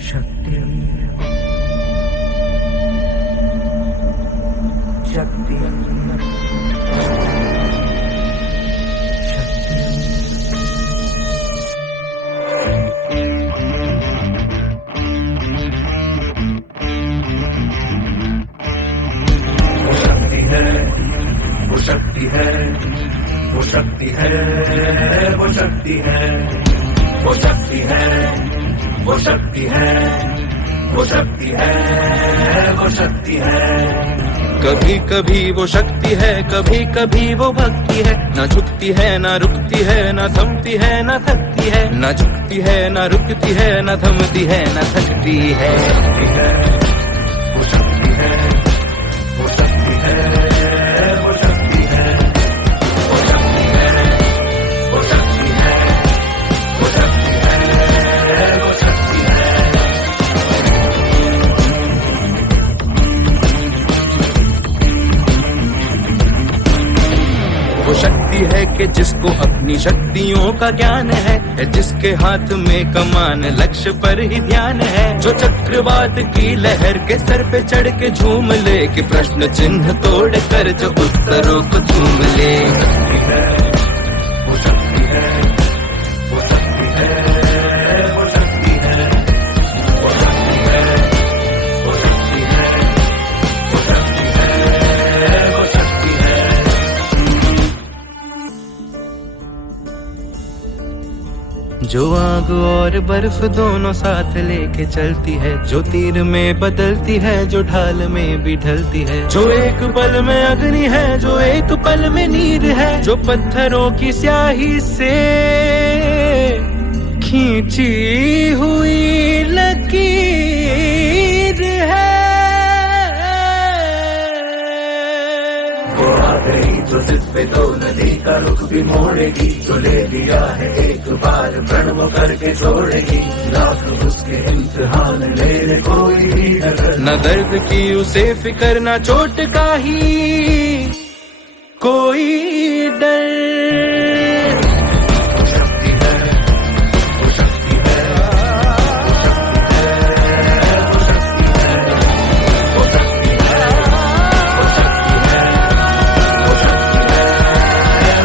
शक्ति शक्ति वो शक्ति है, वो शक्ति है, वो शक्ति है, वो शक्ति है, वो शक्ति है, वो शक्ति है, वो शक्ति है। कभी कभी वो शक्ति है, कभी कभी वो भक्ति है। ना झुकती है, ना रुकती है, ना थमती है, ना थकती है। ना झुकती है, ना रुकती है, ना थमती है, ना थकती है। वो शक्ति है, वो शक्ति है, वो शक्ति है, वो शक्ति है, वो शक्ति है, वो शक्ति है, वो शक्ति है। वो शक्ति है कि जिसको अपनी शक्तियों का ज्ञान है, जिसके हाथ में कमान लक्ष्य पर ही ध्यान है। जो चक्रवात की लहर के सर पे चढ़ के झूम ले, कि प्रश्न चिन्ह तोड़ कर जो उत्तरों को चूम ले। वो शक्ति है, वो शक्ति है, वो शक्ति है, वो शक्ति है, वो शक्ति है, वो शक्ति है, वो शक्ति है। जो आग और बर्फ दोनों साथ लेके चलती है, जो तीर में बदलती है, जो ढाल में भी ढलती है। जो एक पल में अग्नि है, जो एक पल में नीर है। जो पत्थरों की स्याही से खींची हुई लकीर है। वो आ गई जो जिस पे तो नदी का रुख भी मोड़ेगी। जो ले लिया है एक बार प्रण वो करके छोड़ेगी। लाख उसके इम्तिहान ले कोई भी नजर। न दर्द की उसे फिकर, न चोट का ही कोई डर। वो शक्ति है, वो शक्ति है, वो शक्ति है, वो शक्ति है, वो शक्ति है, वो शक्ति है,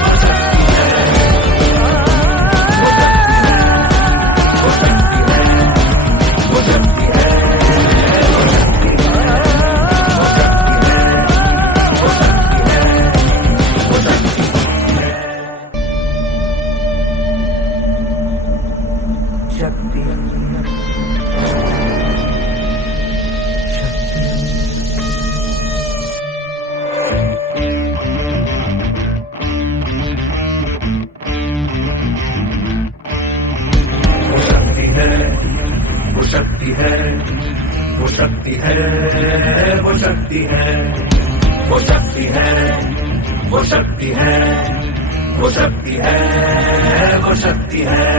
वो शक्ति है, वो शक्ति है, वो शक्ति है, वो शक्ति है, वो शक्ति है, वो शक्ति है, वो शक्ति है। वो शक्ति है, वो शक्ति है, वो शक्ति है, वो शक्ति है, वो शक्ति है, वो शक्ति है, वो शक्ति है, वो शक्ति है।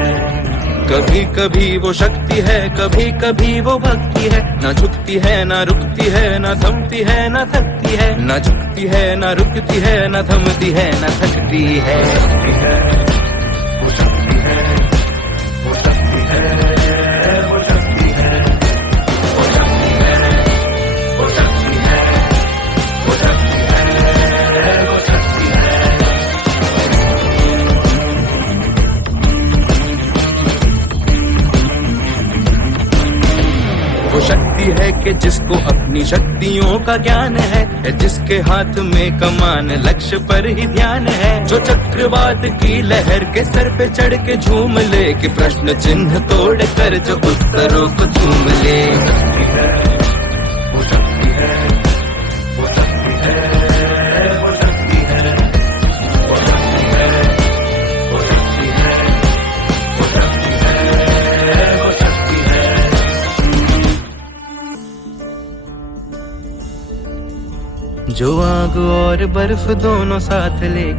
कभी कभी वो शक्ति है, कभी कभी वो भक्ति है। ना झुकती है, ना रुकती है, ना थमती है, ना थकती है। ना झुकती है, ना रुकती है, ना थमती है, ना थकती है। वो शक्ति है, वो शक्ति है, वो शक्ति है, वो शक्ति है, वो शक्ति है, वो शक्ति है, वो शक्ति है। वो शक्ति है कि जिसको अपनी शक्तियों का ज्ञान है, जिसके हाथ में कमान लक्ष्य पर ही ध्यान है। जो चक्रवात की लहर के सर पे चढ़ के झूम ले, कि प्रश्न चिन्ह तोड़ कर जो उत्तरों को चूम ले। वो शक्ति है, वो शक्ति है, वो शक्ति है, वो शक्ति है, वो शक्ति है, वो शक्ति है, वो शक्ति है। जो आग और बर्फ दोनों साथ लेके